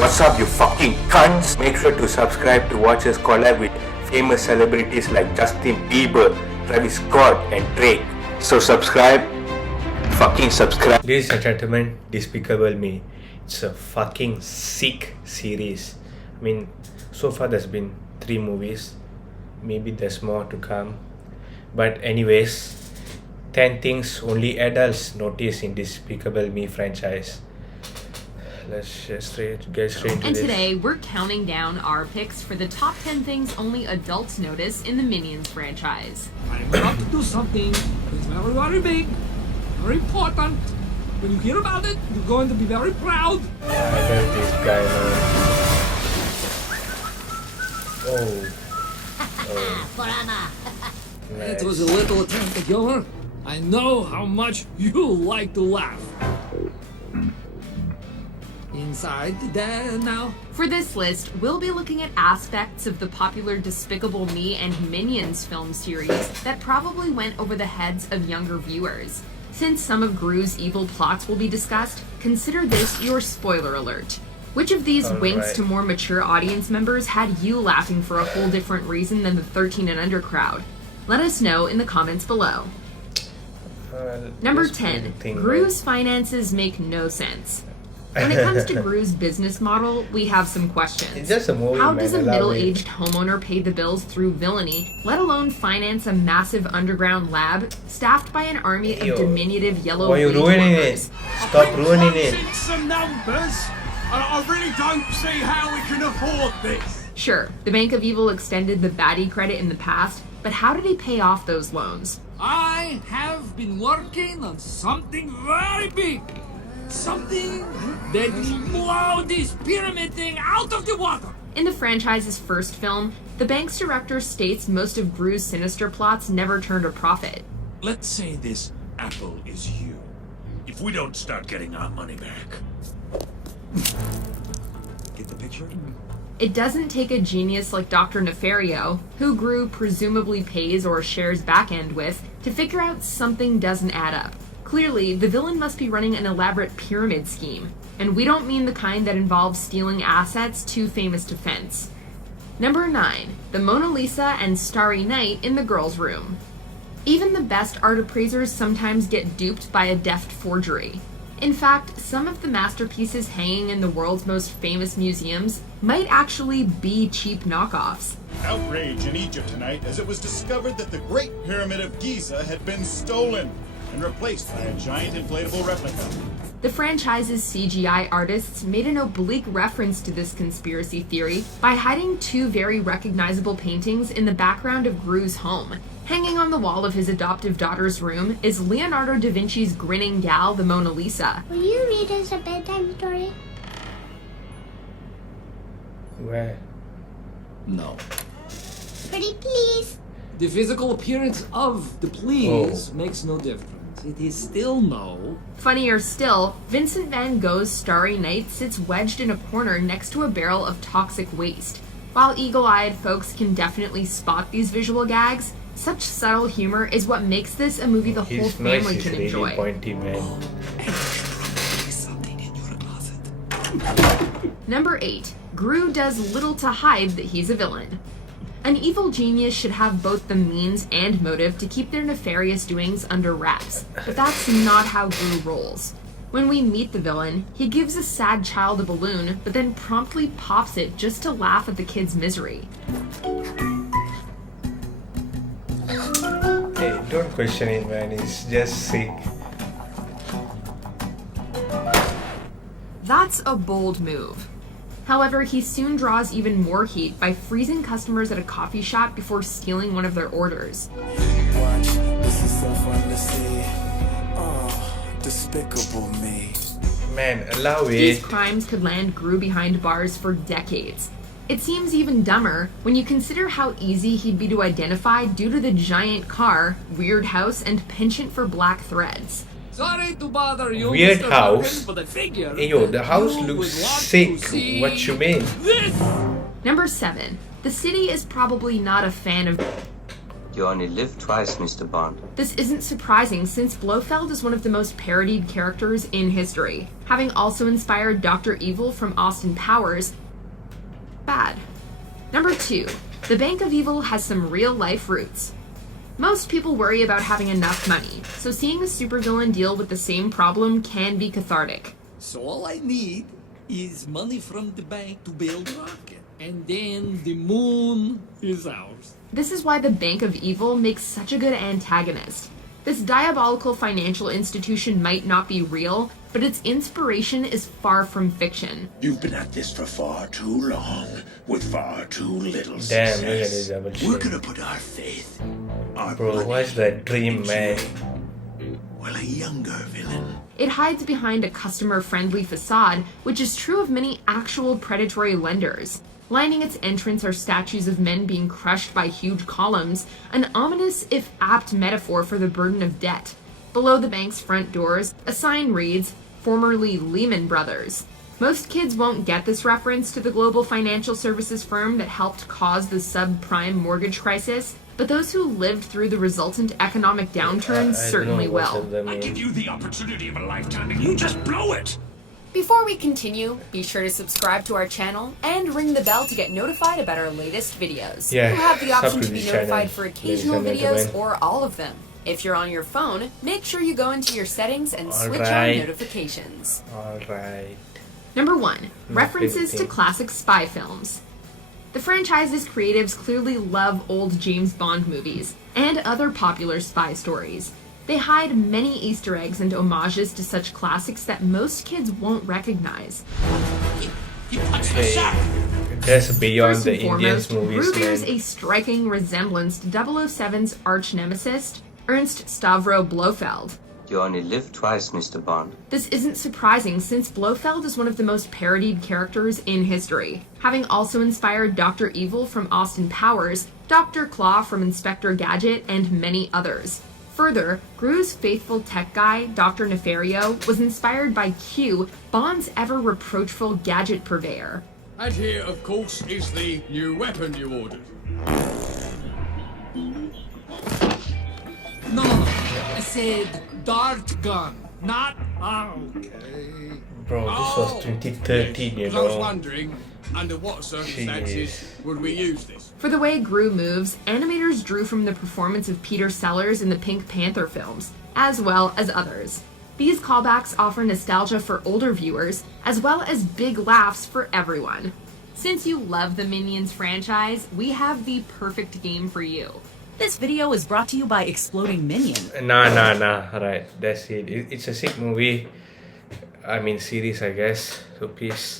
What's up, you fucking cunts? Make sure to subscribe to watch us collab with famous celebrities like Justin Bieber, Travis Scott, and Drake. So subscribe. Fucking subscribe. Ladies and gentlemen, Despicable Me. It's a fucking sick series. I mean, so far there's been 3 movies. Maybe there's more to come. But anyways, 10 things only adults notice in Despicable Me franchise. Let's get straight into this. And today, we're counting down our picks for the top 10 things only adults notice in the Minions franchise. I'm about to do something that's very, very big, very important. When you hear about it, you're going to be very proud. I love this guy, man. It was a little attempt at humor. I know how much you like to laugh. Inside there now. For this list, we'll be looking at aspects of the popular Despicable Me and Minions film series that probably went over the heads of younger viewers. Since some of Gru's evil plots will be discussed, consider this your spoiler alert. Which of these winks to more mature audience members had you laughing for a whole different reason than the 13 and under crowd? Let us know in the comments below. Number 10. Gru's finances make no sense. When it comes to Gru's business model, we have some questions. It's just a movie, How does a middle-aged homeowner pay the bills through villainy, let alone finance a massive underground lab staffed by an army of diminutive yellow Why are you wage ruining workers? it? Stop ruining it. Some numbers, and I really don't see how we can afford this. Sure, the Bank of Evil extended the baddie credit in the past, but how did he pay off those loans? I have been working on something very big. Something that will blow this pyramid thing out of the water. In the franchise's first film, the bank's director states most of Gru's sinister plots never turned a profit. Let's say this apple is you. If we don't start getting our money back. Get the picture? It doesn't take a genius like Dr. Nefario, who Gru presumably pays or shares back-end with, to figure out something doesn't add up. Clearly, the villain must be running an elaborate pyramid scheme, and we don't mean the kind that involves stealing assets too famous to fence. Number 9. The Mona Lisa and Starry Night in the girls' room. Even the best art appraisers sometimes get duped by a deft forgery. In fact, some of the masterpieces hanging in the world's most famous museums might actually be cheap knockoffs. Outrage in Egypt tonight as it was discovered that the Great Pyramid of Giza had been stolen and replaced by a giant inflatable replica. The franchise's CGI artists made an oblique reference to this conspiracy theory by hiding 2 very recognizable paintings in the background of Gru's home. Hanging on the wall of his adoptive daughter's room is Leonardo da Vinci's grinning gal, the Mona Lisa. Will you read us a bedtime story? Where? No. Pretty please. The physical appearance of the please makes no difference. It is still no. Funnier still, Vincent van Gogh's Starry Night sits wedged in a corner next to a barrel of toxic waste. While eagle-eyed folks can definitely spot these visual gags, such subtle humor is what makes this a movie the whole His family noise is can really enjoy. pointy, man. Something in your closet. Number 8. Gru does little to hide that he's a villain. An evil genius should have both the means and motive to keep their nefarious doings under wraps, but that's not how Gru rolls. When we meet the villain, he gives a sad child a balloon, but then promptly pops it just to laugh at the kid's misery. Hey, don't question it, man. It's just sick. That's a bold move. However, he soon draws even more heat by freezing customers at a coffee shop before stealing one of their orders. Watch, this is so fun to see. Oh, Despicable Me. Man, allow These it. crimes could land Gru behind bars for decades. It seems even dumber when you consider how easy he'd be to identify due to the giant car, weird house, and penchant for black threads. Sorry to bother you, Weird Mr. house. Morgan, but I figure Hey yo, the that house you looks would want sick. to see What you mean? This. Number 7. The city is probably not a fan of... You only live twice, Mr. Bond. This isn't surprising since Blofeld is one of the most parodied characters in history, having also inspired Dr. Evil from Austin Powers. Bad. Number 2. The Bank of Evil has some real-life roots. Most people worry about having enough money, so seeing a supervillain deal with the same problem can be cathartic. So all I need is money from the bank to build a rocket. And then the moon is ours. This is why the Bank of Evil makes such a good antagonist. This diabolical financial institution might not be real, but its inspiration is far from fiction. You've been at this for far too long, with far too little Damn, look at this success. double We're shit. gonna put our faith, our Bro, money what's that dream, into man? well, a younger villain. It hides behind a customer-friendly facade, which is true of many actual predatory lenders. Lining its entrance are statues of men being crushed by huge columns, an ominous if apt metaphor for the burden of debt. Below the bank's front doors, a sign reads, "Formerly Lehman Brothers." Most kids won't get this reference to the global financial services firm that helped cause the subprime mortgage crisis, but those who lived through the resultant economic downturn certainly will. I give you the opportunity of a lifetime and you just blow it! Before we continue, be sure to subscribe to our channel and ring the bell to get notified about our latest videos. Yeah, You have the option sub to to be this notified channel, for ladies occasional and videos gentlemen. or all of them. If you're on your phone, make sure you go into your settings and switch on Alright. notifications. Alright. Number 1. References to thing. classic spy films. The franchise's creatives clearly love old James Bond movies and other popular spy stories. They hide many Easter eggs and homages to such classics that most kids won't recognize. He punched the Hey, sack! that's beyond First the and Indians foremost, movies, Rue bears man. a striking resemblance to 007's arch nemesis, Ernst Stavro Blofeld. You only live twice, Mr. Bond. This isn't surprising since Blofeld is one of the most parodied characters in history, having also inspired Dr. Evil from Austin Powers, Dr. Claw from Inspector Gadget, and many others. Further, Gru's faithful tech guy, Dr. Nefario, was inspired by Q, Bond's ever-reproachful gadget purveyor. And here, of course, is the new weapon you ordered. No, I said dart gun, not... Okay. Bro, this was 2013, you Yes, I was know. wondering, under what circumstances would we use this? For the way Gru moves, animators drew from the performance of Peter Sellers in the Pink Panther films, as well as others. These callbacks offer nostalgia for older viewers, as well as big laughs for everyone. Since you love the Minions franchise, we have the perfect game for you. This video is brought to you by Exploding Minion. Nah. Alright, that's it. It's a sick movie. I mean, series, I guess. So, peace.